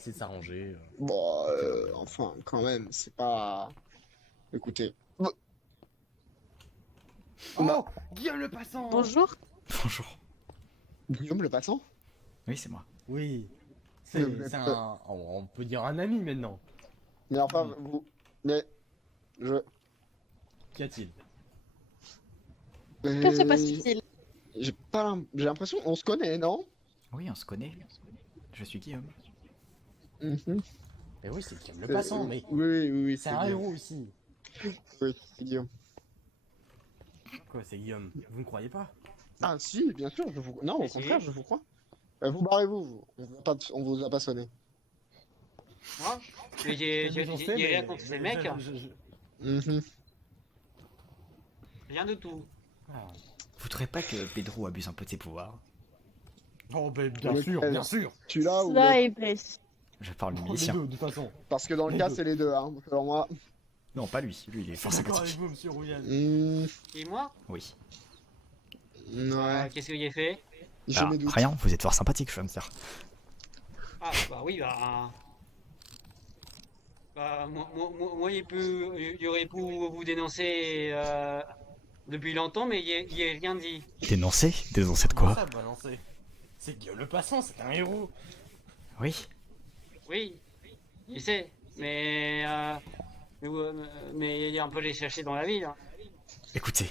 essayer de s'arranger. Bon, enfin, quand même, c'est pas... Écoutez. Oh, Guillaume le passant. Bonjour. Bonjour. Guillaume le passant? Oui, c'est moi. Oui, Mais c'est un... On peut dire un ami maintenant. Mais enfin, vous... Mais... Qu'y a-t-il? Que se passe-t-il? J'ai pas j'ai l'impression on se connaît, non? Oui, on se connaît. Je suis Guillaume. Mais oui, c'est Guillaume le passant, mais Oui, c'est un héros aussi. Oui, c'est Guillaume. Quoi, c'est Guillaume? Vous ne croyez pas? Ah si, bien sûr, je vous... Non, au Si. contraire, je vous crois. Vous barrez-vous, on vous a pas sonné. Moi Mais j'ai Je sais, mais rien contre ces mecs. Mhm. Rien du tout. Ah. Vous trouvez pas que Pedro abuse un peu de ses pouvoirs? Oh, ben bien Lequel? sûr, bien sûr. Tu l'as ou Cela l'autre? est vrai. Je parle du Les milicien. deux, de toute façon. Parce que dans le les cas, deux. c'est les deux, hein. Alors moi... Non, pas lui. Lui, il est fort D'accord avec sympathique. vous, monsieur Rouillal. Et moi Oui. Ouais, Qu'est-ce que j'ai fait? j'ai Ah, mes doutes. rien, vous êtes fort sympathique, je viens de dire. Ah, bah oui, bah. Bah, moi, il aurait pu vous dénoncer depuis longtemps, mais il a rien dit. Dénoncer de Comment quoi? ça, balancer? C'est Guillaume le passant, c'est un héros. Oui. Oui, je sais, mais il est un peu les chercher dans la ville. Hein. Écoutez,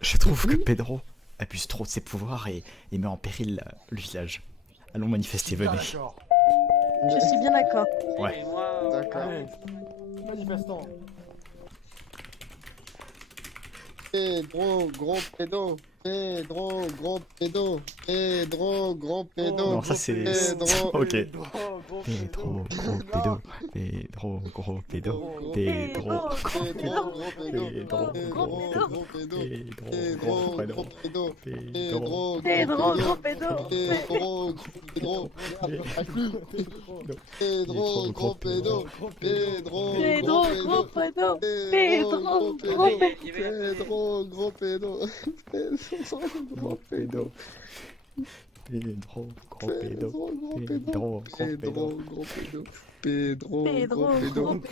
je trouve que Pedro abuse trop de ses pouvoirs et met en péril le village. Allons manifester, Bien venez. d'accord. Je suis bien d'accord. Ouais. Et moi, D'accord. Allez, manifestant. Pedro, gros pédo. Pedro, gros pédo. Pedro, gros pédo. Non, ça c'est... Pedro. Ok. Pedro, Pedro, gros pédo. Pedro, gros pédo. Pedro, gros pédo. Pedro, gros pédo. Pedro, Pedro, gros gros pédo. pédo. Pedro, gros pédo. Pedro, Pedro, gros pédo. Pedro, Pedro, gros pédo. Pedro, gros pédo. Pedro, gros pédo. Gros pédo. Pedro, gros pédo. Pedro, Pedro, gros gros pédo. pédo. Pedro, Pedro, gros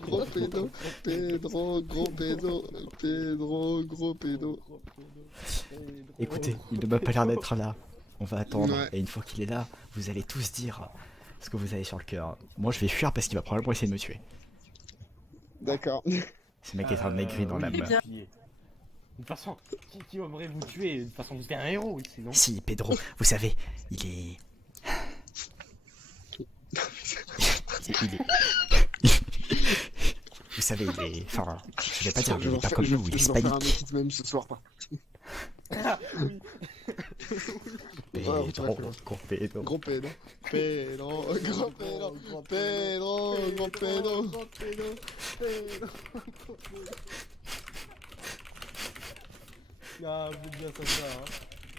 gros pédo. pédo. Pedro, gros pédo. Pedro, gros pédo. Écoutez, il ne m'a pas l'air d'être là. On va attendre. Ouais. Et une fois qu'il est là, vous allez tous dire ce que vous avez sur le cœur. Moi, je vais fuir parce qu'il va probablement essayer de me tuer. D'accord. Ce mec est un aigri dans l'âme. bien. De toute façon, qui aimerait vous tuer? De toute façon, vous êtes un héros ici, non? Si, Pedro, vous savez, il est... Vous savez, il est... Enfin, je vais pas dire, il est pas comme nous, il est Je vais en faire un hispanique. autre même ce soir. Pas. Pedro, gros pédo. Gros pédo. Pedro, gros pédo. Pedro, gros pédo. Ah, vous êtes bien sympa,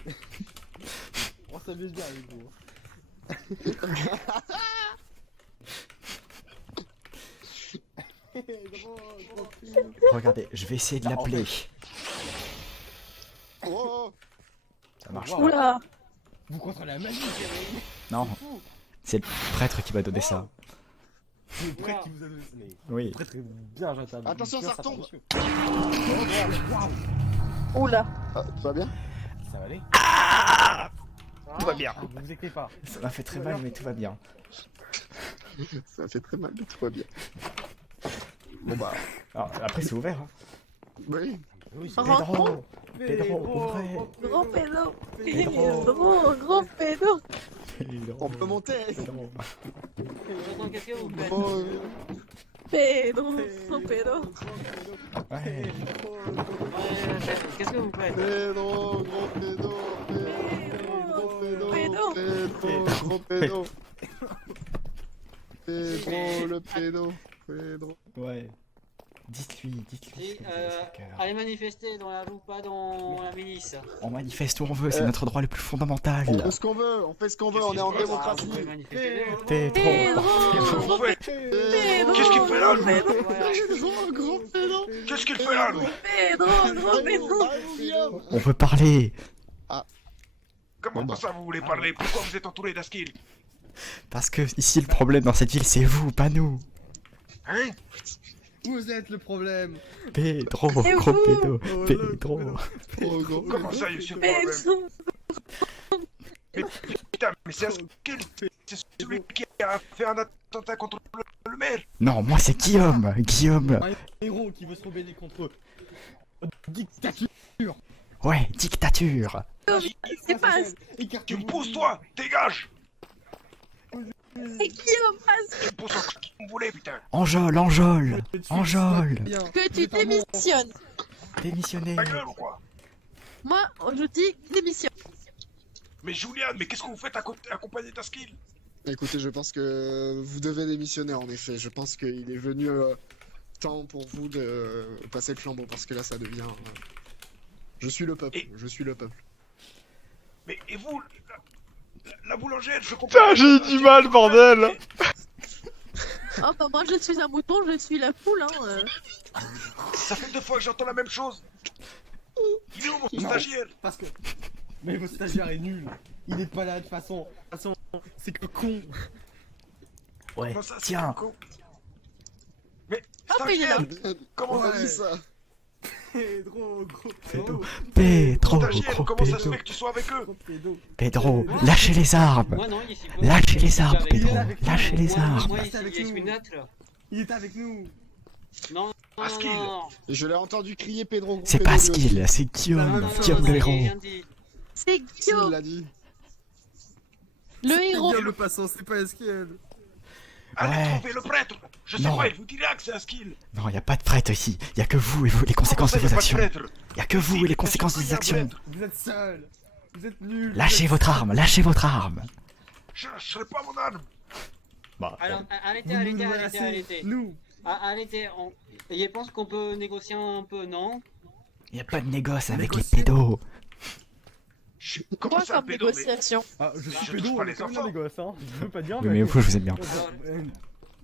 hein. On s'amuse bien avec vous. Regardez, je vais essayer de l'appeler. Oh, Ça marche Wow. pas. Oula. Vous contrôlez la magie, Non, c'est le prêtre qui m'a donné ça. c'est le prêtre qui vous a donné. Mais Oui. le prêtre est bien jetable. Attention, Bien, ça retombe. marche. Oh merde, waouh. Oula. ah, tout va bien? Ça va aller? Tout va bien. Vous vous inquiétez pas. Ça m'a fait très mal, mais tout va bien. Ça fait très mal, mais tout va bien. Bon bah, Alors, après, c'est ouvert. Hein. oui. Oui, c'est Rencontre. Pedro, ouvrez. Gros pédo. Pedro. Pedro, gros pédo. On peut monter. Pedro. J'entends qu'est-ce que vous faites? Oh, Pedro, gros pédo. Ouais. Ouais, qu'est-ce que vous faites? Pedro, gros pédo. Pedro, Pédo. Pedro, gros pédo. Pedro, le pédo. Pedro. Ouais. Dites-lui Si, ce que vous avez sur le cœur. allez manifester dans la rue, pas dans la milice. On manifeste où on veut, c'est notre droit le plus fondamental. On fait ce qu'on veut, on fait ce qu'on veut, on est en démocratie. Vous pouvez manifester. Pedro. Pedro. Pedro, Qu'est-ce qu'il fait là, lui? Pedro, gros pédo. Qu'est-ce qu'il fait là, lui? Pedro, gros pédo. Guillaume. On peut parler. Comment ça, vous voulez parler? Pourquoi vous êtes entouré d'Askil? Parce que ici, le problème dans cette ville, c'est vous, pas nous. Hein? Vous êtes le problème. Pedro, Et gros vous pédo. Oh, Pedro. Oh, gros. Comment ça, je suis le problème? Pedro. Putain, mais c'est Askel, c'est celui qui a fait un attentat contre le maire. Non, moi, c'est Guillaume. Guillaume. Un héros qui veut se rebeller contre dictature. Ouais, dictature. C'est pas... Tu me pousses, toi, dégage. C'est Guillaume, Tu me pousses en qui vous voulez, putain. Enjôle, enjôle. Enjôle. que tu démissionnes. Démissionner. Ta gueule ou quoi? Moi, je dis démission. Mais Julian, mais qu'est-ce que vous faites accompagné d'Askel? Écoutez, je pense que vous devez démissionner en effet. Je pense qu'il est venu temps pour vous de passer le flambeau parce que là ça devient. Je suis le peuple. Et- Je suis le peuple. Mais et vous, la boulangère, je comprends. Putain, j'ai eu du mal, bordel. Oh bah moi je suis un mouton, je suis la poule hein. Ça fait 2 fois que j'entends la même chose. Il est où mon Non. stagiaire? Parce que. Mais votre stagiaire est nul. Il est pas là de toute façon. C'est que con. Ouais, Comment ça, c'est tiens. un con? Mais Hop, il est là. stagiaire, comment On ça a Ouais. dit ça? Pedro, gros Pédo. pédo. Pedro, Stagiaire, gros comment ça se pédo. fait que tu sois avec eux? Gros pédo. Pedro, lâchez les armes. Moi, non, il est ici. Lâchez les armes, Avec- Pedro. avec nous. Lâchez les armes. Moi, Restez il avec y a nous. Squinat, là. Il est avec nous. Non, non, non, Askel. non. Et je l'ai entendu crier Pedro. C'est Pedro, pas lui aussi. Skill, c'est Non, non, Guillaume. non, Guillaume non, le j'ai héros. rien dit. C'est Si, il Guillaume, l'a dit. le héros. Le passant, c'est pas Eskiel. Allez Ouais. trouver le prêtre. Je sais Non. pas, il vous dira que c'est Askel. Non, y a pas de prêtre ici. Y a que vous et vous, les conséquences de vos actions. Y a que vous et les conséquences de vos actions. Vous êtes seul. Vous êtes nuls. Lâchez votre arme, lâchez votre arme. Je lâcherai pas mon arme. Bah, Alors, arrêtez, Vous nous arrêtez, menacez. arrêtez, arrêtez. Nous. Arrêtez. Je pense qu'on peut négocier un peu, non? y a pas de négoce avec les Négocier. pédos. Comment Quoi ça, comme pédo, mais... négociation? Ah, je Je suis touche pédo, pas mais les comme enfants. les gosses, hein. Je veux pas dire, Oui, mais vous, je vous aime bien.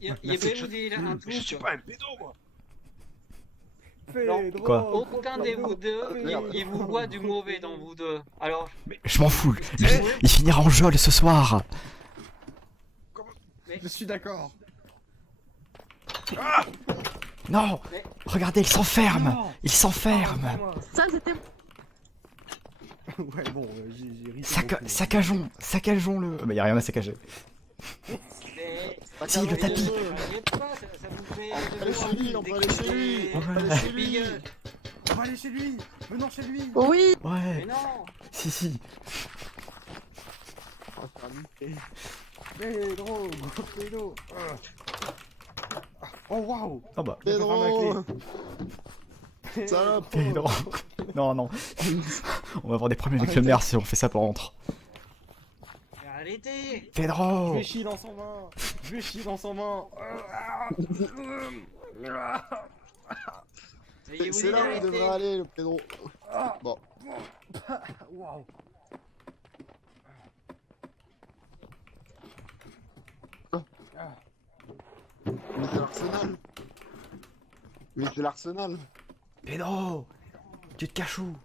Je Merci. peux vous dire un Mais je suis truc. pas un pédo, moi. Pedro. Quoi Aucun de vous deux, il vous voit du mauvais dans vous deux. Alors, Je m'en fous. Lui, il finira en geôle ce soir. Je suis d'accord. Ah! Non, Mais- regardez, il s'enferme. Non. Il s'enferme. Moi. Ça c'était... Ouais, bon, j'ai ri. beaucoup. Saccageons-le. Bah, y a rien à saccager. mais... Si, le tapis. Voyez pas, ça vous fait... On peut aller chez lui, on peut aller chez lui. On peut aller chez lui. On va aller chez lui. Venons chez lui. Oui, Mais Ouais, non. si. Pedro, gros pédo. Oh waouh. Oh bah, Pedro. Salope. Pedro. Non, non. On va avoir des problèmes avec le maire si on fait ça pour rentrer. Arrêtez. Je Pedro. vais chier dans son vin. Je vais chier dans son vin. Veuillez vous C'est là où il arrêter. devrait aller, le Pedro. Bon. Waouh. Mais c'est l'Arsenal. Mais c'est l'Arsenal. Pedro. Tu te caches où?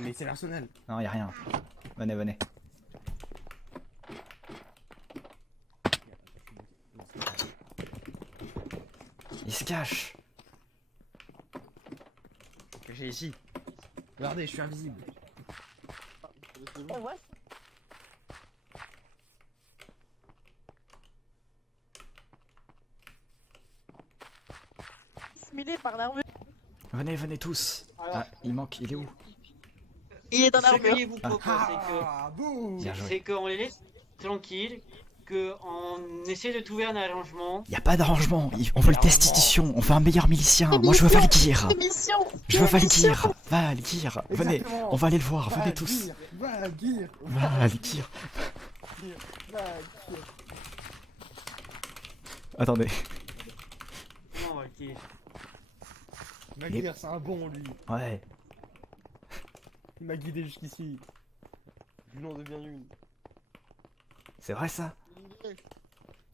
Mais c'est l'Arsenal. Non, y a rien. Venez, venez. Il se cache. Caché ici. Regardez, je suis invisible. simulé par l'armure. Venez, venez tous. Alors- Ah, il manque, il est où? Il est dans Ce que l'armure. je vous propose, Ah, boum. Bien joué. c'est qu'on les laisse tranquilles, qu'on essaie de trouver un arrangement. Y a pas d'arrangement, on veut le destitution, on veut un meilleur milicien. Moi je veux Valkyr. Démission. Je veux Démission. Valkyr. Valkyr. Venez, Exactement. on va aller le voir, venez tous. Valkyr. Valkyr. Valkyr. Attendez. Non, ok. Valkyr, c'est un bon lui. Ouais. Il m'a guidé jusqu'ici. Je n'en deviens une. C'est vrai ça?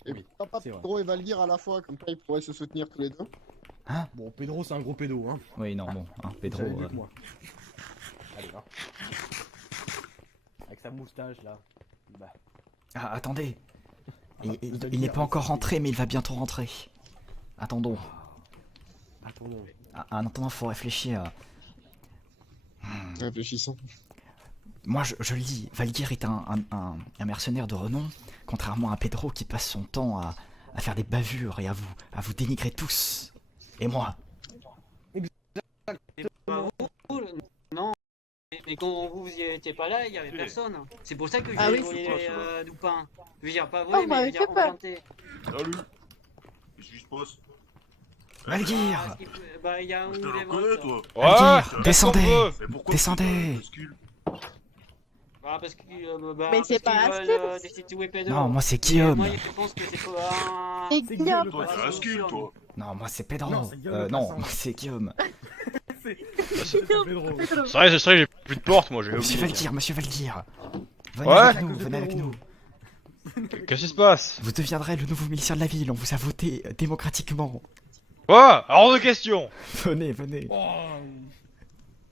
Et Oui, papa c'est vrai. Pedro et Valguir à la fois, comme ça ils pourraient se soutenir tous les deux. Bon, Pedro, c'est un gros pédo, hein. Oui, non, bon, hein, Vous Pedro. savez mieux que moi. Allez, hein. Avec sa moustache là. Bah. Ah, attendez. Il n'est pas encore rentré, mais il va bientôt rentrer. Attendons. Attendons. En attendant, faut réfléchir. Réfléchissons. Moi, je le dis, Valguir est un mercenaire de renom, contrairement à Pedro qui passe son temps à faire des bavures et à vous dénigrer tous. Et moi. C'est pas vous, non. Mais quand vous étiez pas là, il y avait personne. C'est pour ça que Ah j'ai oui, volé c'est pas Dupin. Je veux dire, pas Oh, volé, vous mais je veux m'avez dire fait peur. enchanté. Salut. Qu'est-ce qui se passe? Valguir, Ah, bah, il y a un Je te ou des reconnais, votes. toi. Ouais, Valguir, descendez. Mais pourquoi Descendez. tu bascules? Bah, parce que, Mais c'est pas qu'ils Askel. veulent destituer Pedro. Non, moi c'est Et Guillaume. moi, je pense que c'est pas un... Et C'est Guillaume. Toi, t'es un skill, toi. Non, moi c'est Pedro. Non, c'est Guillaume le Non, passant. moi c'est Guillaume. C'est Pedro. C'est vrai, j'ai plus de porte, moi, j'ai Monsieur oublié. Valguir, monsieur Valguir. Venez Ouais. avec nous, venez avec nous. Qu'est-ce qui se passe? Vous deviendrez le nouveau militaire de la ville, on vous a voté démocratiquement. Ouais, hors de question. Venez, venez. Oh,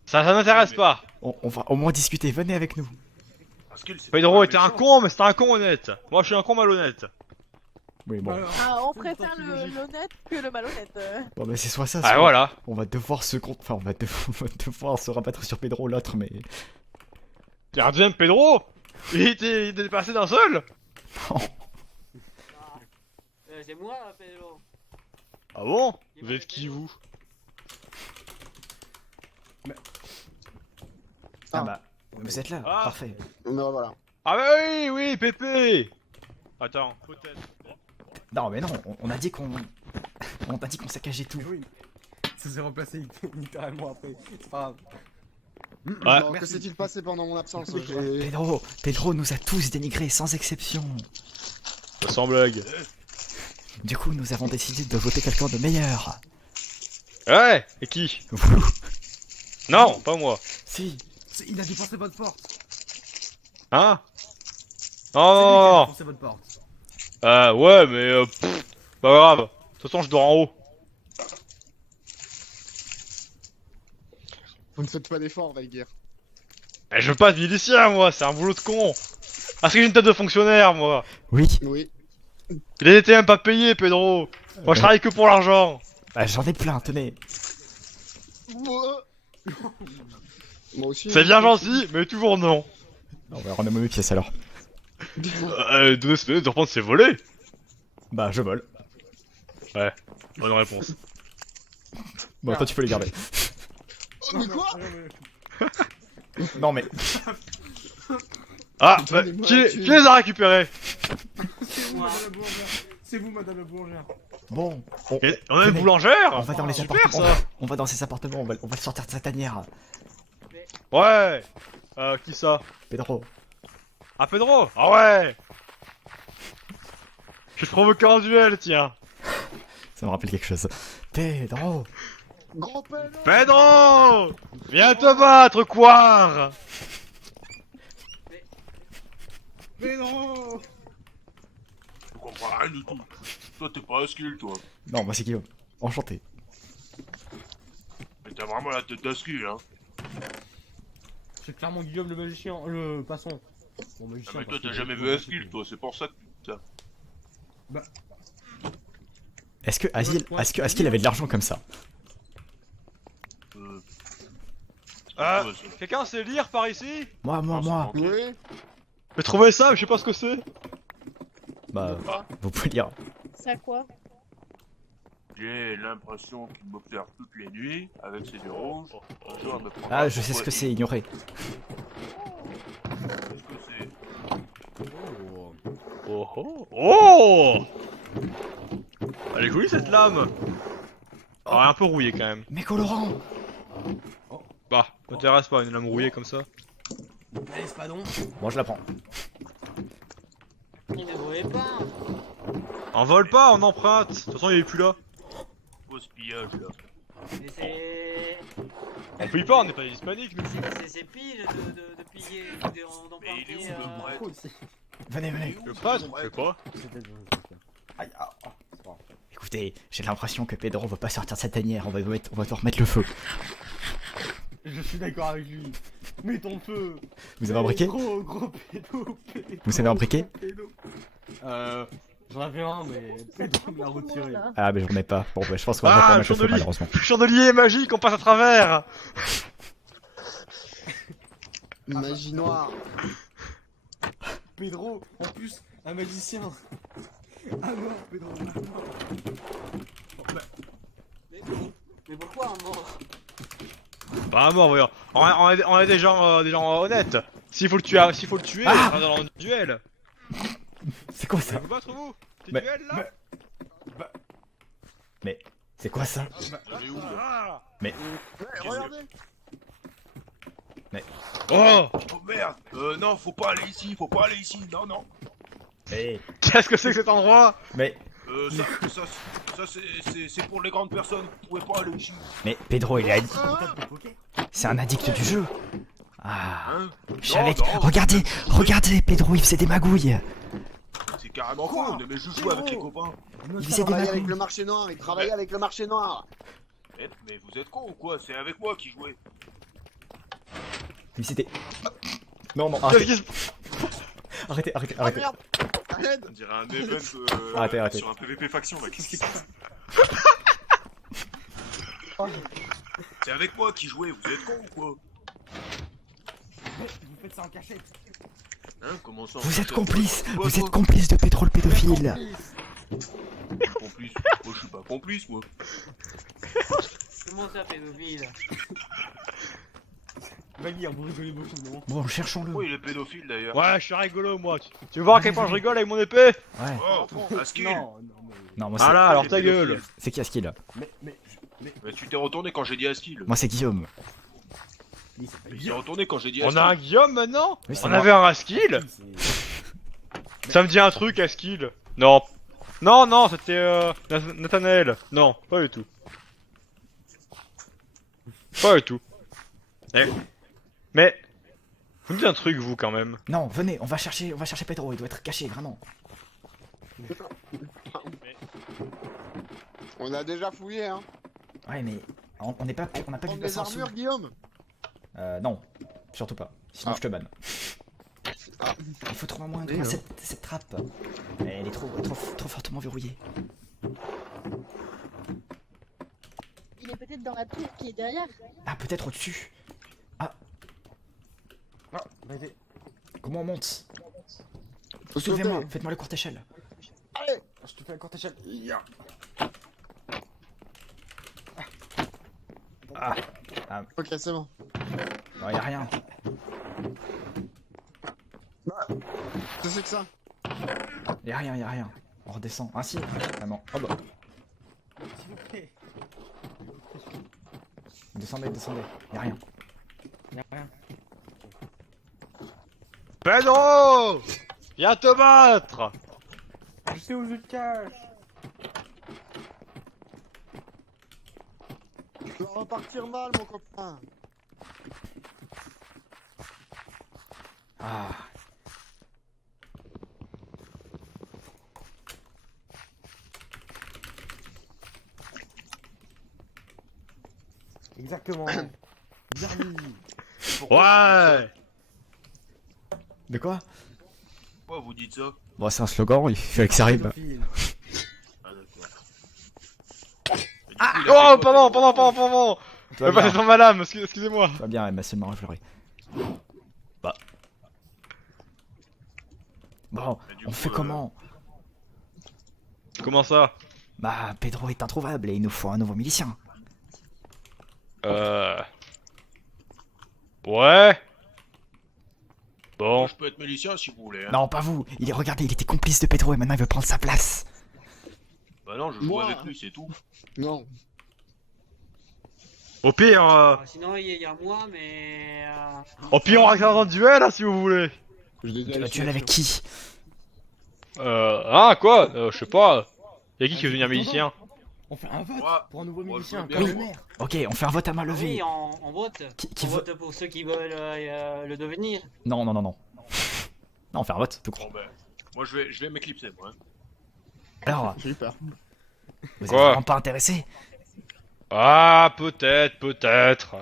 Ça m'intéresse pas. On va au moins discuter, venez avec nous. Un skill, c'est Pedro pas était un méchant. con, mais c'était un con honnête. Moi, je suis un con malhonnête. Oui, bon. alors, Ah, on c'est préfère une sorte de logique. l'honnête que le malhonnête. Bon, bah c'est soit ça, Ah, soit voilà. on va devoir se enfin, on va devoir se rabattre sur Pedro l'autre, mais T'es un deuxième Pedro. Il était dépassé d'un seul. C'est moi, Pedro. Ah bon? Vous êtes qui, vous? ah bah vous êtes là, Ah. parfait. Non, voilà. Ah bah oui, oui, Pépé. Attends, peut-être. Non mais non, on a dit qu'on saccageait tout. Oui. Ça s'est remplacé littéralement après. C'est pas grave. Ouais. Alors, que Merci. s'est-il passé pendant mon absence? Pedro nous a tous dénigrés sans exception. Sans blague. Du coup, nous avons décidé de voter quelqu'un de meilleur. Ouais, et qui? Vous. Non, pas moi. Si. Il a défoncé votre porte. Hein? C'est lui qui a Non, défoncé votre porte. ouais, mais pas grave. De toute façon, je dors en haut. Vous ne faites pas d'efforts, Valguir. Eh, je veux pas être milicien, moi, c'est un boulot de con. Parce que j'ai une tête de fonctionnaire, moi. Oui. Oui. Il était même pas payé, Pedro. Moi, je travaille que pour l'argent. Bah, j'en ai plein, tenez. Moi aussi. C'est bien gentil, mais toujours non. On va rendre mes pièces alors. Donner de reprendre ses volets. Bah, je vole. Bonne réponse. Bon, toi tu peux les garder. Oh, mais quoi? Non mais. Ah, Putain, bah, mais moi, qui tu- les a récupérés? C'est vous, madame la boulangère. C'est vous, madame la boulangère. Bon. On a une Venez. boulangère. On va dans les Super, appartements. ça. On va dans ces appartements, on va le sortir de sa tanière. Ouais. Qui ça? Pedro. Ah, Pedro. Ah ouais. Je vais te provoquer en duel, tiens. Ça me rappelle quelque chose. Pedro. Gros pédalo! Pedro, viens te battre, Coire. Pedro. Je comprends rien du tout. Toi, t'es pas un skill, toi. Non, moi c'est Guillaume. Enchanté. Mais t'as vraiment la tête d'un skill, hein. C'est clairement Guillaume le magicien, le passant. Bon, Ah, magicien. mais toi, parce t'as que- jamais vu un skill, toi. C'est pour ça que putain. Est-ce qu'il avait de l'argent comme ça? Euh... Ah, ouais, ça- quelqu'un sait lire par ici? Moi. Ok. Oui. J'ai trouvé ça, mais je sais pas ce que c'est. Bah, Ah. vous pouvez lire. Ça quoi? J'ai l'impression qu'il m'observe toutes les nuits avec ses yeux rouges. Un jour, elle me prendra Ah, je pour sais ce que quoi- c'est, ignorer. Qu'est-ce que c'est? Oh oh. Oh. Elle est jolie cette lame. Alors, elle est un peu rouillée quand même. Mais colorant. Bah, m'intéresse pas une lame rouillée comme ça. Allez, c'est pas donc. Bon, je la prends. Il ne voulait pas. On vole pas, on emprunte. De toute façon, il est plus là. Quoi ce pillage là? Mais c'est... On paye pas, on n'est pas des hispaniques nous. C'est pile de piller, Mais il est où d'emprunter... le prêtre? Oh, c'est- Venez, venez. Le prêtre, je sais pas. C'était de- Aïe, ah, ah. Écoutez, j'ai l'impression que Pedro veut pas sortir de sa tanière, on va devoir remettre le feu. Je suis d'accord avec lui. Mettons le feu. Vous avez un briquet? Gros pédo. Vous savez un briquet? Pédo. J'en avais un, mais Pedro me l'a retiré. Là. Ah, mais j'en ai pas. Bon, bah, je pense qu'on va pas Ah, permettre le feu, chandelier. malheureusement. Chandelier magique, on passe à travers. Magie noire. Pedro, en plus, un magicien. Ah non, Pedro, ah non. Mais pourquoi un mort? Pas à mort, voyons. On est des gens honnêtes. S'il faut le tuer, Ah on va dans le duel. C'est quoi Vous ça? voulez vous battre vous? Petit Mais- duel là? Mais c'est quoi ça? Allez où là Ah Ouais, regardez. Oh Oh merde non, faut pas aller ici, non, non. Eh, Qu'est-ce que c'est que cet endroit? mais C'est pour les grandes personnes, vous pouvez pas aller ici. Pedro, il est Table de poker. c'est un addict du jeu. Ah, Hein je savais que- non, regardez, Pedro, il faisait des magouilles. c'est carrément faux, on aimait juste jouer avec les copains. Une autre Il faisait des Travailler avec magouilles. le marché noir, il travaillait avec le marché noir. Mais vous êtes con ou quoi? C'est avec moi qui jouait. Il c'était. Non, non, Qu'est-ce arrêtez, qui se arrêtez, arrêtez, Ah arrêtez. merde. Arrête. On dirait un event Arrêtez. sur un PVP faction là. Qu'est-ce qui se passe? C'est avec moi qui jouait, vous êtes con ou quoi? Vous faites ça en cachette. Hein, comment ça? Vous êtes complice, Quoi, vous toi êtes complice de Pedro le pédophile. Complice? Moi je suis pas complice moi. Comment ça, pédophile? Magui, vous rigolez beaucoup, non? Bon, cherchons-le. Pourquoi il est pédophile d'ailleurs? Ouais, je suis rigolo moi. Tu veux voir à quel point je rigole avec mon épée? Ouais. Oh, à skill. Non, Non, moi Ah c'est. là, alors les ta pédophiles. gueule. C'est qui Askill? Mais tu t'es retourné quand j'ai dit à skill. Moi c'est Guillaume. il s'appelle Il s'est Guillaume. retourné quand j'ai dit à On skill. a un Guillaume maintenant? Oui, c'est On moi. avait un Raskill? Ça me dit un truc, Askill. Non. Non, c'était Nathanaël. Non, pas du tout. Pas du tout. Mais vous me dites un truc vous quand même. Non, venez, on va chercher Pedro, il doit être caché, vraiment. On a déjà fouillé, hein. Ouais, mais on n'a pas pu Prendre des passer en dessous. armures, Guillaume. Non, surtout pas. Sinon Ah. je te banne. Ah. Il faut trouver un moyen de Oui, trouver cette trappe. Elle est trop fortement verrouillée. Il est peut-être dans la tour qui est derrière. Ah, peut-être au-dessus. Ah, vas-y. Comment on monte? Faut sauter. Suivez-moi, faites-moi le court échelle. Allez. Je te fais un court échelle. Ok, c'est bon. Non, y'a rien. Qu'est-ce que c'est que ça? Y'a rien. On redescend. Ah si. Ah non. Oh bah. S'il vous plaît. Descendez. Y'a rien. Y'a rien. Pedro! Viens te battre! Je sais où je te cache. Tu vas repartir mal, mon copain. Ah. Exactement. Bien vu. Ouais! De quoi? Pourquoi vous dites ça? Bon, c'est un slogan, il fallait que ça arrive. Pédophile. Ah d'accord. Oh, pardon! Tout va Pas bien, sur ma lame, excusez-moi. tout va bien, ma seule marre pleurer. Bah. Bon, Mais du on coup, fait comment? Comment ça? Bah, Pedro est introuvable et il nous faut un nouveau milicien. Ouais. Bon. Moi, je peux être milicien si vous voulez. Hein. Non, pas vous. Regardez, il était complice de Pedro et maintenant il veut prendre sa place. Bah non, je joue Moi. avec lui, c'est tout. Non. Au pire, Sinon, il y a moi, mais... on regarde dans un duel hein, si vous voulez. Je l'ai dit à Le la duel avec qui? Quoi? Je sais pas. Y'a qui veut devenir milicien? On fait un vote Moi- pour un nouveau moi, milicien, je veux comme bien. le maire. Ok, on fait un vote à main levée. Oui, on vote. Qui On veut... vote pour ceux qui veulent le devenir. Non. Non, on fait un vote, tout Bon court. ben, moi je vais m'éclipser moi. Hein. Alors, J'ai eu peur. vous êtes Quoi vraiment pas intéressé? Ah, peut-être.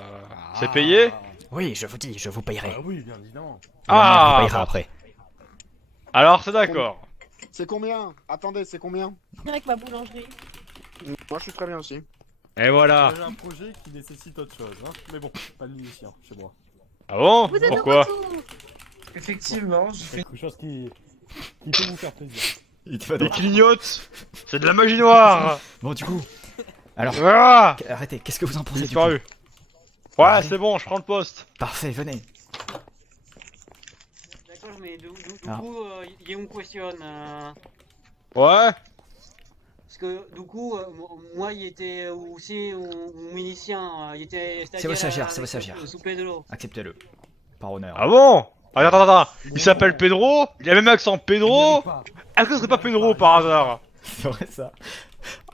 C'est payé? Oui, je vous dis, je vous payerai. Ah oui, bien évidemment. Le maire vous Ah, payera après. alors c'est d'accord. C'est combien? Attendez, c'est combien? Avec ma boulangerie. Moi, je suis très bien aussi. Et voilà. J'ai un projet qui nécessite autre chose, hein. Mais bon, pas de musicien chez moi. Ah bon? Vous êtes de Pourquoi? retour. Effectivement, j'ai fait Quelque chose qui peut vous faire plaisir. Il te faut Des clignotes. C'est de la magie noire. Bon, du coup. Alors, Ah, arrêtez, qu'est-ce que vous en pensez du disparu. coup? Ouais, c'est bon, je prends le poste. Parfait, venez. D'accord, mais du Ah. coup, il y a une question. Ouais. Parce que du coup, moi, il était aussi un milicien. Il était C'est vos stagiaires, c'est vos stagiaires. Sous Pedro. Acceptez-le. Par honneur. Ah bon? Attends. Il s'appelle Pedro. Il a le même accent Pedro. Est-ce que ce serait pas Pedro par hasard? C'est vrai ça.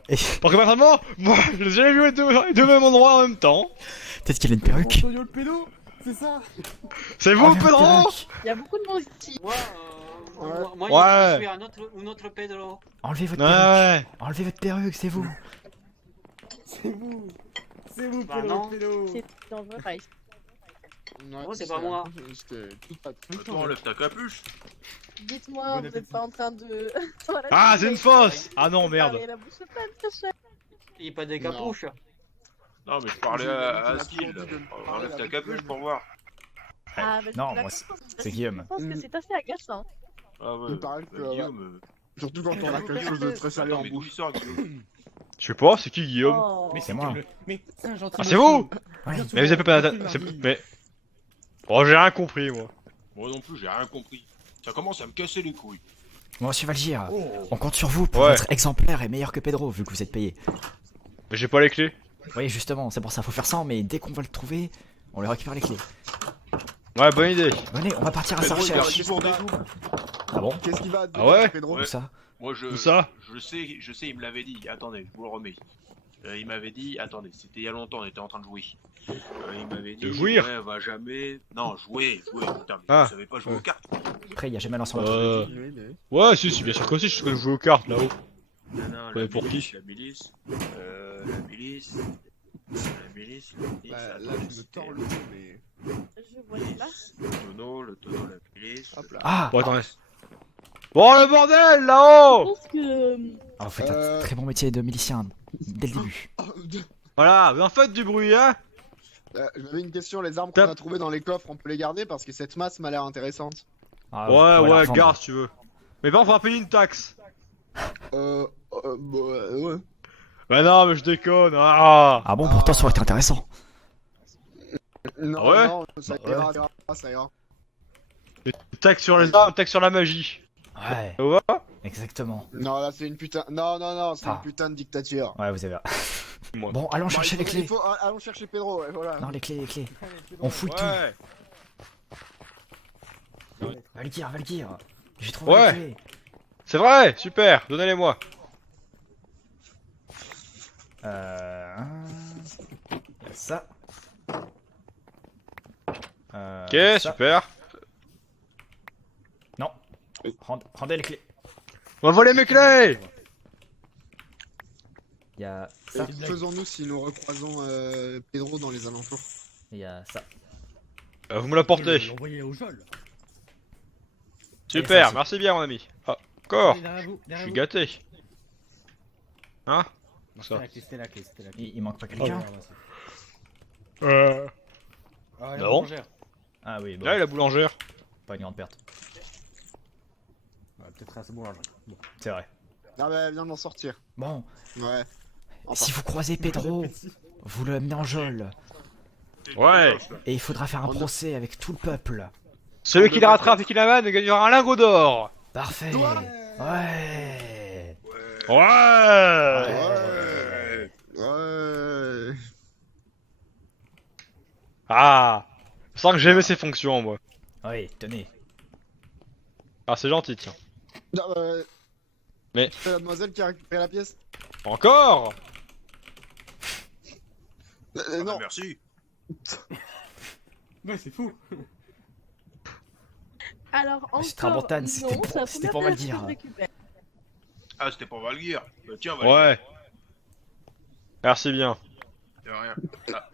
Parce que personnellement, moi, je les ai jamais vus les deux mêmes endroits en même temps. Peut-être qu'il a une perruque. Antonio le pédo, c'est ça? C'est vous, Oh, il a une Pedro? perruque. Il y a beaucoup de monde ici. Moi, Ouais. je suis un autre Pedro. Enlevez votre perruque. Ouais. Enlevez votre perruque, c'est vous. C'est vous. C'est vous, Bah Pedro non. le pédo. C'est dangereux, par ici. Ouais, Oh, c'est pas moi. C'était tout pas Toi, enlève ta capuche. Dites-moi, Bon vous appétit. êtes pas en train de... Voilà, Ah, je c'est une vais- fosse. Ah non, merde. Parler la bouche pleine, c'est cher. Il n'y a pas de capuche. Non, mais je parlais à Skill. Enlève ta capuche pour voir. Ah, bah, Non, je moi, suis d'accord. c'est Guillaume. Je pense que c'est assez agaçant. Ah ouais. Il paraît que, Guillaume. Surtout quand on a quelque chose de très salé en Attends, mais d'où bouche. il sort, Guillaume? Je sais pas, c'est qui Guillaume? Oh. C'est moi. Mais c'est un gentil. Ah, c'est vous? Oui. Mais vous avez pas mais. Oh, j'ai rien compris, moi. Moi non plus, j'ai rien compris. Ça commence à me casser les couilles. Bon, monsieur Valgir, Oh. on compte sur vous pour Ouais. être exemplaire et meilleur que Pedro, vu que vous êtes payé. Mais j'ai pas les clés. Oui, justement, c'est pour ça, faut faire ça, mais dès qu'on va le trouver, on lui récupère les clés. Ouais, bonne idée. Venez, on va partir à sa Pedro, il est recherche. parti pour des doubles. Ah bon? Qu'est-ce qu'il va Ah ouais Pedro? Où ça? Moi, Où ça? je sais, il me l'avait dit. Attendez, je vous le remets. Il m'avait dit, attendez, c'était il y a longtemps, on était en train de jouer. Il m'avait dit, De jouir? ouais, va jamais. Non, jouer. Putain, mais Ah. vous savez pas jouer aux cartes. Après, il y a jamais lancé notre. Euh. Ouais, si, bien sûr que si, je sais que je joue aux cartes là-haut. Non, non, Ouais, pour qui? La milice. Bah, là, je me tords le dos, mais. Je vois là. Le tonneau, la milice. Hop là. Ah! Bon, attendez. Bon, le bordel là-haut! Je pense que... Ah, vous faites un très bon métier de milicien, dès le début. Voilà, vous en faites du bruit, hein? J'avais une question, les armes qu'on Top. a trouvées dans les coffres, on peut les garder parce que cette masse m'a l'air intéressante. Ah, Ouais, voilà, ouais, vendre. garde si tu veux. Mais par contre, on va payer une taxe. Ouais. Bah non, mais je déconne. Ah! Ah bon, pourtant, ça aurait été intéressant. Non, Ah ouais non, ça ira, ça ira. Une taxe sur les armes, une taxe sur la magie. Ouais, Ça va? exactement. Non, là, c'est une putain. Non, c'est Ah. une putain de dictature. Ouais, vous avez. Moi. Bon, allons chercher les clés. Allons chercher Pedro, ouais, voilà. Non, les clés, les clés. On fouille Ouais. tout. Valkyr. J'ai trouvé Ouais. les clés. C'est vrai, super, donnez-les-moi. Il y a ça. Ok, Ça. super. Non. Rendez les clés. On va voler mes clés! Il y a ça. Et faisons-nous si nous recroisons Pedro dans les alentours? Il y a ça. Vous me l'apportez. L'envoyer au jol. Super, ça, merci bien, mon ami. Ah, encore. Derrière vous, Je derrière suis vous. gâté. Hein? Non, Ça. C'était la clé. Il manque pas quelqu'un. Ah, la Non. boulangère. Ah oui, bon. Là, la boulangère. Pas une grande perte. Ouais, peut-être à ce boulangerie. Bon. C'est vrai. Ah bah, viens d'en sortir. Bon, Ouais. Enfin, si vous croisez Pedro, vous le menez en geôle. Ouais. Et il faudra faire un procès avec tout le peuple. Celui qui la rattrape et qui la mène gagnera un lingot d'or. Parfait. Ouais. Ouais. Ouais. Ah. Je sens que j'aimais ses fonctions, moi. Oui, tenez. Ah, c'est gentil, tiens. Non, Mais- c'est la demoiselle qui a récupéré la pièce? Encore? Non. Merci. Ouais, c'est fou. Alors, encore, c'est Tramontane, non, c'était pour- c'est la c'était première pour fois Valkyr. que je récupère. Ah, c'était pour Valguir. Tiens, Valguir. Ouais. Merci bien. De rien. Ah.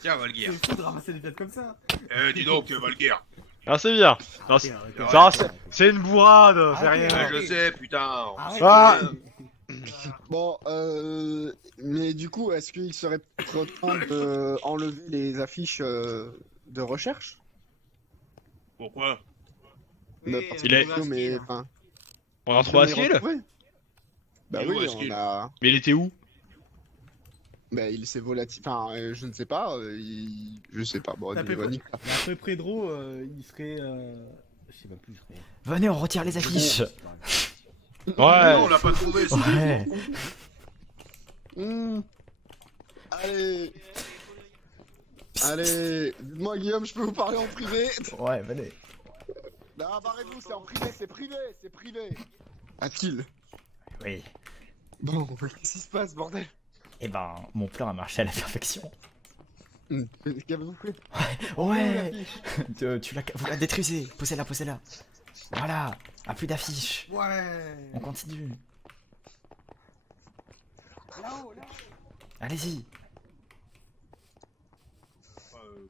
Tiens, Valguir. C'est fou de ramasser des pièces comme ça. Dis donc, Valguir. Ah, c'est bien. Non, c'est une bourrade, c'est rien. Ouais, je sais, putain. Ah. Bon, mais du coup, est-ce qu'il serait peut-être temps de enlever les affiches de recherche? Pourquoi? Bah, Oui, parce il que est- Guillaume, Skill. mais, enfin, On a peut trouvé les Skill? retrouver. Bah Il est où, oui, Skill on a... Mais il était où? Bah il s'est volatile, enfin, je ne sais pas, je sais pas, bon, T'as il fait va quoi? niquer. Après Pedro, il serait. Je sais pas plus, il serait. Venez, on retire les affiches. Ouais. Non, on l'a pas trouvé. Ouais. Allez, allez, moi Guillaume, je peux vous parler en privé? Ouais, venez. Non, barrez-vous, c'est en privé, c'est privé, c'est privé. A-t-il? Oui. Bon, qu'est-ce qui se passe, bordel? Eh ben, mon plan a marché à la perfection. Qu'avez-vous fait? Ouais. Vous la détruisez. Posez-la, posez-la. Voilà. Ah, plus d'affiches. Ouais. On continue. Là-haut, là. Allez-y.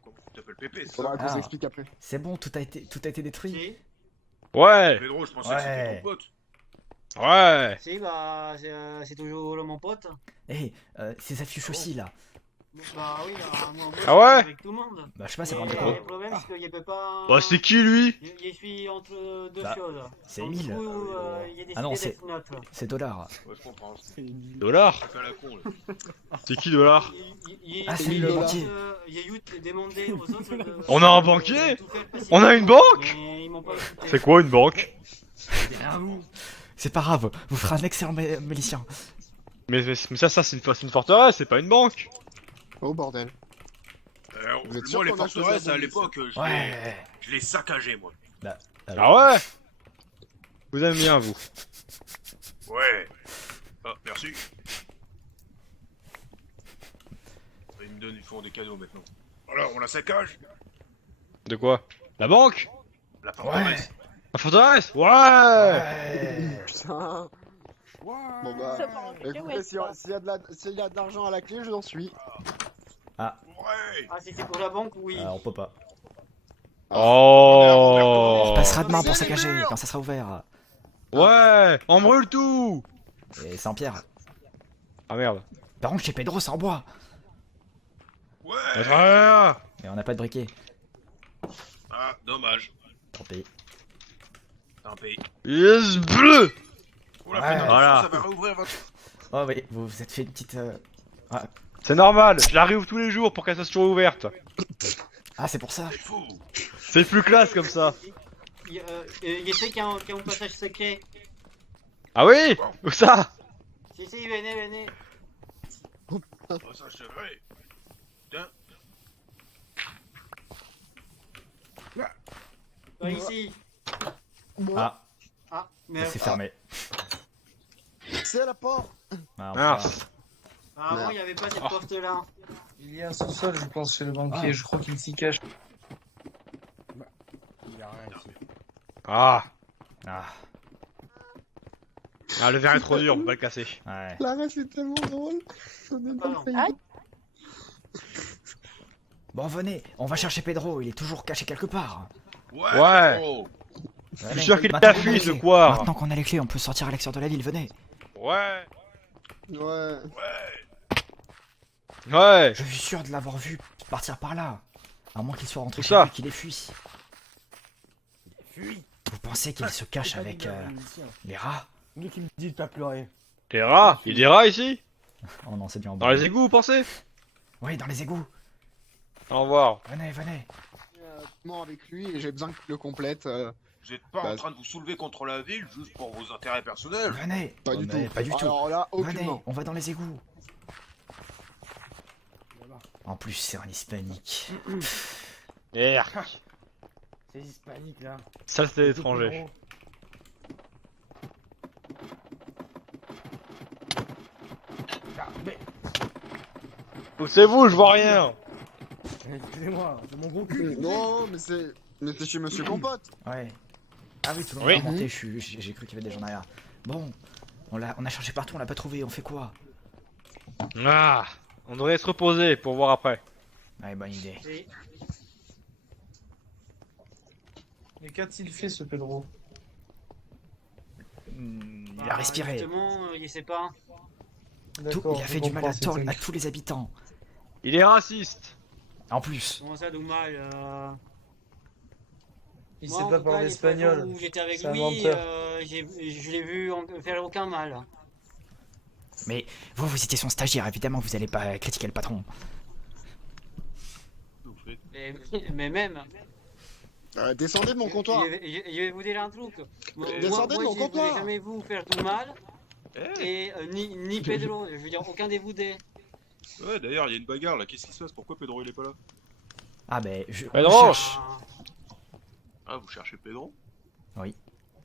Comment tu t'appelles Pépé, c'est ça? Faudra que je vous Ah. explique après. C'est bon, tout a été détruit. Si, Ouais. Pedro, je pensais que c'était ton pote. Ouais. si, bah, c'est toujours mon pote. Eh, ces affiches aussi là. Bah oui, moi, Ah ouais? avec tout le monde. Bah, je sais pas, c'est Mais pas de le quoi. problème, c'est qu'il peut pas. Bah, c'est qui lui? Je suis entre deux Bah, choses. c'est Donc, Emile. du coup, il y a des Ah non, idées c'est- Death Note. C'est dollar. Ouais, je comprends. Dollar? C'est à la con, là. C'est qui Dollar? Ah, c'est lui, le banquier. Il y a eu demandé aux autres de- On a un banquier? de tout faire passer. On a une banque? Mais ils m'ont pas écouté. C'est quoi une banque? C'est pas grave, vous ferez un excellent milicien. Mais ça c'est une forteresse, c'est pas une banque. Oh bordel. Vous êtes sûr Moi, les qu'on a choisi forteresses, la à bonne l'époque, Ouais. je les saccagés, moi. Ah ouais? Vous aimez bien vous? Ouais. Ah, merci. Ils font des cadeaux maintenant. Alors, on la saccage? De quoi? La banque? La forteresse. La forteresse? Ouais. Ouais. Putain. Bon bah, Ça part en écoutez, cacahuète, s'il y a de l'argent à la clé, je l'en suis. Ouais. Ah, si c'est pour la banque, oui. On peut pas. Oh. On passera demain pour saccager quand ça sera ouvert. Ouais. On brûle tout. Et c'est en pierre. Ah merde. Par contre, chez Pedro, c'est en bois. Ouais. Ah. Et on n'a pas de briquet. Ah, dommage. Tant pis. Tant pis. Yes bleu. Oh la Ouais. faites attention, Voilà. ça va réouvrir votre... Oh oui, vous vous êtes fait une petite... C'est normal. Je la réouvre tous les jours pour qu'elle soit toujours ouverte. Ah, c'est pour ça. C'est fou. C'est plus classe comme ça. Il y a ceux qui ont un passage secret. Ah oui? Où ça? Si, si, venez, venez. Oh, ça, c'est vrai. Putain. Par ici. Ah, Ah, mais c'est fermé. C'est à la porte. Ah, Mince. avant, il n'y avait pas cette porte-là. Il y a un sous-sol, je pense, chez le banquier. Ah. Je crois qu'il s'y cache. Il y a rien ici. Ah. Ah, Ah, le verre est trop dur, on va le casser. ouais. La reste est tellement drôle. On est dans le Pardon. pays. Bon, venez, on va chercher Pedro, il est toujours caché quelque part. Ouais. Oh. Je suis sûr qu'il Maintenant a qu'on a fui les ce clés. quoi. Maintenant qu'on a les clés, on peut sortir à l'extérieur de la ville, venez. Ouais. Ouais. Ouais. Je suis sûr de l'avoir vu partir par là. À moins qu'il soit rentré Où chez ça lui, qu'il ait fui. Fuis. Vous pensez qu'il se cache avec les rats? Lui qui me dit de pas pleurer. Des rats? Il y a des rats ici? Oh non, c'est bien en Dans bas. les égouts, vous pensez? Oui, dans les égouts. Au revoir. Venez, venez. Avec lui et j'ai besoin qu'il le complète. Vous êtes pas Bah, en train de vous soulever contre la ville juste pour vos intérêts personnels? Venez. Pas Oh, du mais tout. Pas du tout. Alors là, Venez, aucunement. on va dans les égouts. En plus, c'est un hispanique. Merde. C'est hispanique là. Ça c'était étranger. Ah, mais. Poussez-vous, je vois rien. Excusez-moi, c'est mon gros cul. Non, mais c'est chez Monsieur Compote. Ouais. Ah oui, tout le monde Oui. est remonté, j'ai cru qu'il y avait des gens derrière. Bon, on a cherché partout, on l'a pas trouvé, on fait quoi? Ah. On devrait se reposer pour voir après. Ouais, bonne idée. Si. Mais qu'a-t-il fait ce Pedro? Il a respiré. Justement, il sait pas. Tout, D'accord, il a je fait du mal comprends, à c'est tous les habitants. Il est raciste. En plus. Comment ça, Doumal Il Moi, sait en pas tout cas, parler les fois espagnol. où j'étais avec C'est un lui, menteur. je l'ai vu faire aucun mal. Mais vous étiez son stagiaire, évidemment, vous allez pas critiquer le patron. Vous faites. Mais même, Descendez de mon comptoir. je vais vous dire un truc. Moi, Descendez de mon je comptoir. n'ai jamais vu faire du mal, Eh et ni Pedro, je veux dire, aucun des vous deux. Ouais, d'ailleurs, il y a une bagarre là. Qu'est-ce qui se passe? Pourquoi Pedro il est pas là? Ah ben, je... Pedro. Ah, Ah, vous cherchez Pedro? Oui.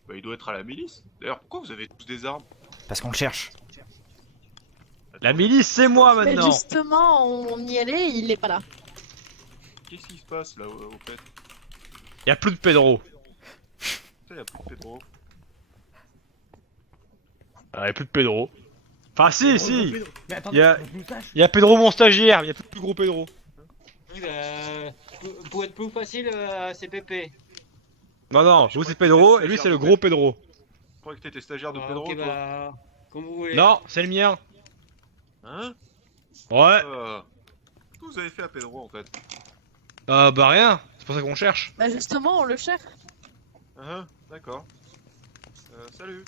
Bah, il doit être à la milice. D'ailleurs, pourquoi vous avez tous des armes? Parce qu'on le cherche. La milice, c'est moi Mais maintenant. justement, on y allait, il est pas là. Qu'est-ce qui se passe là au fait? Y a plus de Pedro. Putain, y a plus de Pedro. Ah, y a plus de Pedro. Enfin, si. Mais attends, Y a- faut que je nous sache. Y a Pedro mon stagiaire, mais y a plus de gros Pedro. oui, pour être plus facile, c'est Pépé. Non, vous c'est Pedro et lui c'est le gros Pedro. Je croyais que t'étais stagiaire de Ah, Pedro, ok, toi. bah, comme vous voulez. Non, c'est le mien. Hein? Ouais. Qu'est-ce que vous avez fait à Pedro en fait? Bah rien. C'est pour ça qu'on cherche. Bah justement, on le cherche. Hein? D'accord. Salut.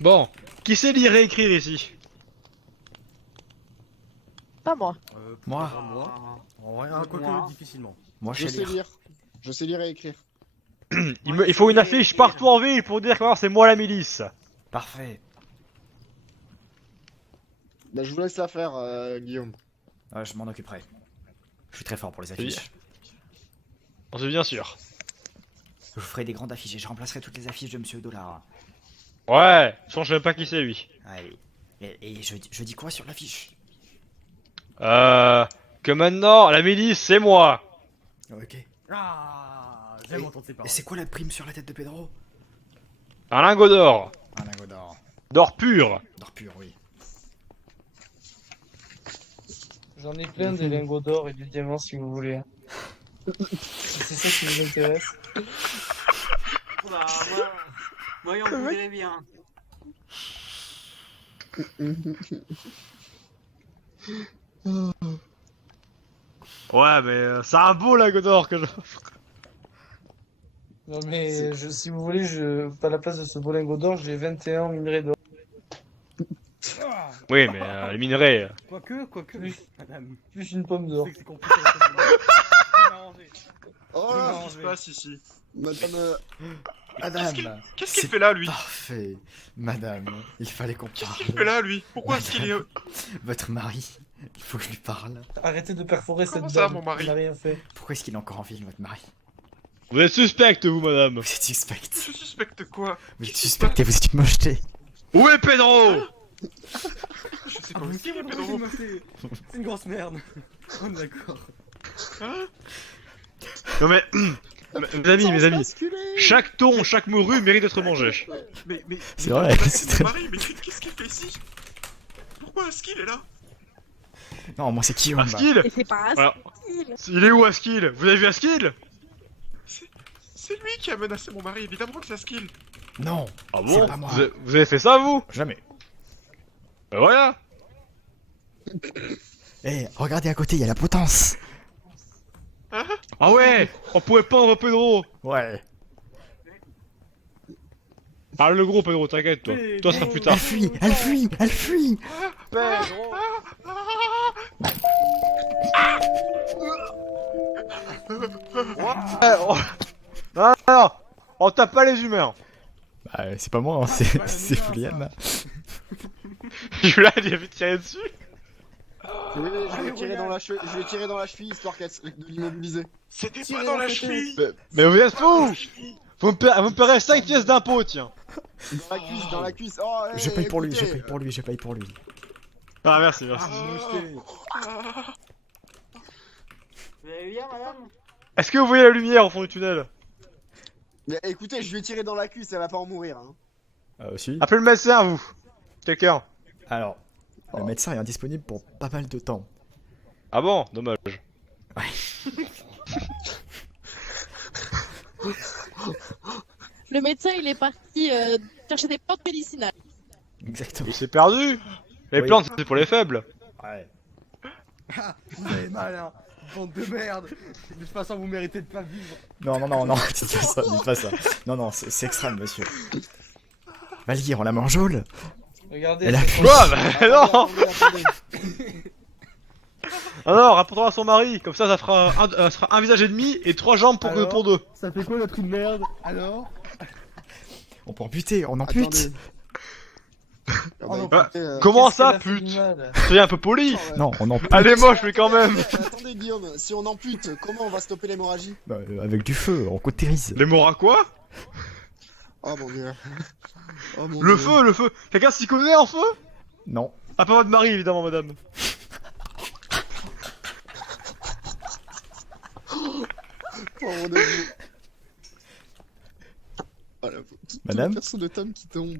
Bon, qui sait lire et écrire ici? Pas moi. Moi. Moi. En vrai, Moi. quoique difficilement. Moi, Je je sais sais lire. lire. Je sais lire et écrire. Il faut une affiche partout en ville pour dire que c'est moi la milice. Parfait. Bah, je vous laisse la faire, Guillaume. Je m'en occuperai. Je suis très fort pour les affiches. On c'est bien sûr. Je ferai des grandes affiches et je remplacerai toutes les affiches de Monsieur Dollar. Ouais, je sais même pas qui c'est lui. Allez. Et je dis quoi sur l'affiche? Que maintenant, la milice c'est moi. Ok. Ah, j'aime entendre ces Et paroles. c'est quoi la prime sur la tête de Pedro? Un lingot d'or. Un lingot d'or. D'or pur. D'or pur, oui. J'en ai plein des lingots d'or et des diamants si vous voulez. C'est ça qui nous intéresse. Bah, moi, on voudrait bien. Ouais, mais c'est un beau lingot d'or que je... Non mais si vous voulez, pas la place de ce beau lingot d'or, j'ai 21 minerais d'or. Ah, Oui, mais les minerais... quoique. Oui. Madame. Plus une pomme Je d'or. sais que c'est compliqué. Je vais m'arranger. Oh Je vais là, Qu'est-ce qui se passe ici? madame. Madame. Qu'est-ce qu'il fait là, lui? Parfait. Madame, il fallait qu'on Qu'est-ce parle. qu'il fait là, lui? Pourquoi est-ce qu'il est... Votre mari, il faut que je lui parle. Arrêtez de perforer Comment cette ça, dame. mon mari? Elle n'a rien fait. Pourquoi est-ce qu'il est encore en ville, votre mari? Vous êtes suspecte, vous, madame. Vous êtes suspecte. Je suspecte quoi? Vous êtes suspecte et vous êtes une mocheté. Où est Pedro? Je sais Ah, pas où vous est-ce qu'il est, aussi, Pedro. c'est une grosse merde. On est d'accord. Non mais... mes amis, Basculer. chaque thon, chaque morue mérite d'être mangé. Mais... C'est vrai, mais c'est mon très... mari, mais qu'est-ce qu'il fait ici? Pourquoi est-ce qu'il est là? Non, moi c'est Guillaume. Askil? Et c'est pas Voilà. facile. Il est où Askil? Vous avez vu Askil? C'est lui qui a menacé mon mari, évidemment que c'est Skill. Non, Ah c'est bon? pas moi. Vous avez fait ça, vous? Jamais. Bah voilà. Eh, regardez à côté, il y a la potence. Ah ouais, on pouvait pendre Pedro. Ouais. Ah le gros Pedro, t'inquiète toi. Toi ça sera plus tard. Elle fuit, elle fuit, elle fuit. Pedro. Ouais, non, on tape pas les humains. Bah, c'est pas moi, hein, c'est Julienne. Julian il a vu tirer dessus. Oui, je vais tirer dans la cheville, histoire de l'immobiliser. C'était Tirez pas dans d'un la côté. cheville. Mais vous êtes fous. Vous me paierez 5 pièces d'impôt, tiens. Dans la cuisse. Oh, hey, Je paye pour lui, je écoutez. paye pour lui, je paye pour lui. Ah merci, merci. Vous allez bien, madame? Est-ce que vous voyez la lumière au fond du tunnel? Mais écoutez, je vais tirer dans la cuisse, elle va pas en mourir. Hein. Si. Appelez le médecin, vous. Quelqu'un. Alors, Le médecin est indisponible pour pas mal de temps. Ah bon, dommage. Le médecin, il est parti chercher des plantes médicinales. Exactement. Il s'est perdu. Les Oui. plantes, c'est pour les faibles. Ouais. Ah, vous avez mal, hein. Bande de merde. De toute façon, vous méritez de pas vivre. Non, non, non, non, dites pas ça, dites pas ça. Non, non, c'est extrême, monsieur. Valguir, on la met en geôle. Regardez. Elle a c'est fui. con. Quoi bah, non. Attendez. Ah non, rapportons à son mari. Comme ça fera un visage et demi et 3 jambes Alors pour 2. Ça fait quoi notre trou de merde? Alors? On peut amputer, on ampute. Attendez. Ah bah, non. écoutez, Comment Qu'est-ce ça, qu'elle a fait de pute? mal Soyez un peu poli. Non, on ampute. Elle est moche, mais quand même. Attendez Guillaume, si on ampute, comment on va stopper l'hémorragie? Bah, avec du feu, on cautérise. Les morts à quoi? Oh mon dieu. Oh mon Le Dieu. feu, le feu. Quelqu'un s'y connaît en feu? Non. Ah, pas votre mari, évidemment, madame. Pauvre de vous. Voilà, toute Madame la personne de Tom qui tombe.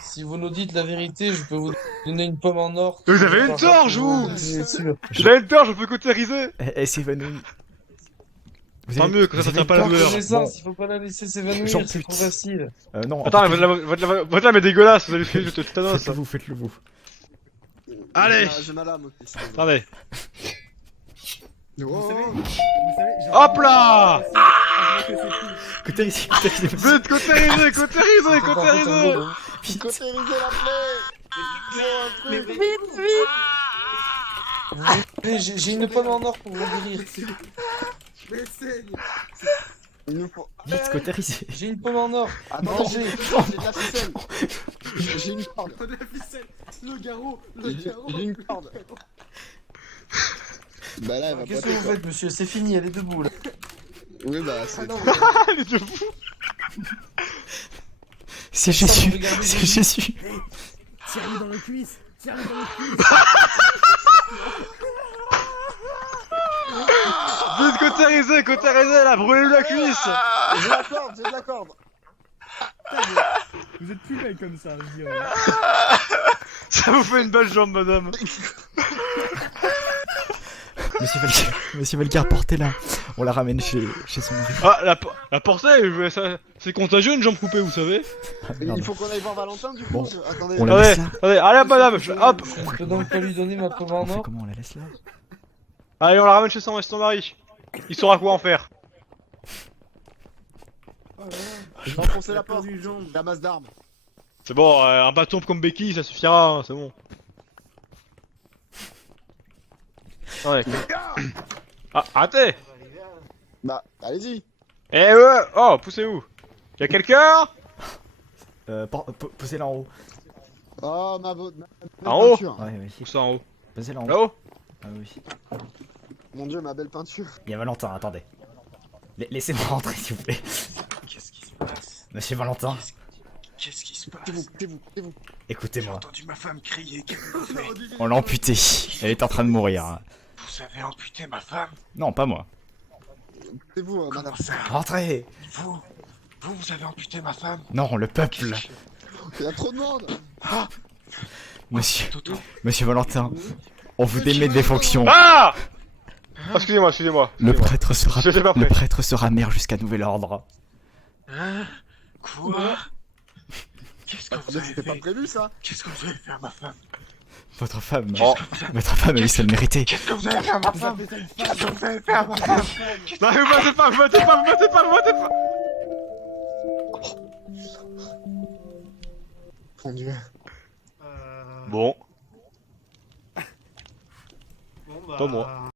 Si vous nous dites la vérité, je peux vous donner une pomme en or. Vous avez une torche, vous C'est sûr. J'ai une torche, je peux cautériser. Elle s'évanouit. Vous Tant mieux, comme ça, ça tient pas la Par douleur. connaissance, il faut pas la laisser s'évanouir, J'en c'est pute. trop facile. Non, Attends, amputez-le. votre lame est dégueulasse, vous allez faire juste tétanos. Faites-le vous, faites-le vous. Allez. J'ai ma lame aussi. Attendez. Oh. Vous savez, j'ai Hop là. Cautérisez, cautérisez. Vite, cautériser, cautériser, cautériser. Vite. Cautériser la plaie. Vite, vite. J'ai une pomme en or pour vous guérir. Mais saigne. Il nous faut. Vite, cautérisez. J'ai une pomme en or. Attends, j'ai de la ficelle. J'ai une corde. De la ficelle. Le garrot. Le garrot. J'ai une corde. Bah là, elle va Qu'est-ce que boiter, vous quoi. faites, monsieur? C'est fini, elle est debout là. Oui, bah c'est. Elle est debout. C'est Ça, Jésus, vous regardez c'est Jésus. Jésus. Tire-le dans le cuisse. Tire-le dans le cuisse. Vite, cautériser, cautériser, là, brûlez-lui la cuisse. J'ai la corde, j'ai de la corde. Vous êtes plus belle comme ça, je dirais. Ça vous fait une belle jambe, madame. Monsieur Valguir, portez-la. On la ramène chez son mari. Ah, la portée, c'est contagieux une jambe coupée, vous savez. Ah, merde. Il faut qu'on aille voir Valentin du coup. Bon. Attendez. On la Attendez, laisse là. attendez, allez, hop, madame, hop. Je peux donc pas lui donner ma pomme en On fait or? comment? On la laisse là? Allez, on la ramène chez son mari. Il saura quoi en faire. Enfoncez la porte. Du jambe. La masse d'armes. C'est bon, un bâton comme Becky, ça suffira, hein, c'est bon. Ouais. Ah, arrêtez. Bah, allez-y. Eh ouais, oh, poussez-vous. Y'a quelqu'un? Posez-la en haut. Oh, ma En haut? peinture. Ouais, oui. Poussez en haut. Posez-la en haut. Là-haut? Ah oui. Mon dieu, ma belle peinture. Il y a Valentin, attendez. Laissez-moi rentrer, s'il vous plaît. Qu'est-ce qui se passe? Monsieur Valentin, Qu'est-ce qui se passe? Tais-vous. J'ai écoutez-moi. entendu ma femme crier. Qu'est-ce que vous faites? On l'a amputée. Elle est en train de mourir. Vous avez amputé ma femme? Non, pas moi. Tais-vous, madame. Comment ça? Rentrez. Vous avez amputé ma femme? Non, le peuple. Il y a trop de monde. Monsieur Valentin, on vous démet des fonctions. Ah! Excusez-moi, excusez-moi. Le prêtre sera, Je sais pas le prêt. prêtre sera maire jusqu'à nouvel ordre. Hein? Quoi? Qu'est-ce que vous Attendez, avez c'était pas fait? prévu ça. Qu'est-ce que vous avez fait à ma femme? Votre femme, Oh. votre femme a eu se le mériter. Qu'est-ce que vous avez fait à ma femme? Qu'est-ce que vous avez fait à ma femme? Non, vous battez pas, vous battez pas, vous battez pas, vous battez pas. Mon dieu. Bon, Bon, bah... pas moi.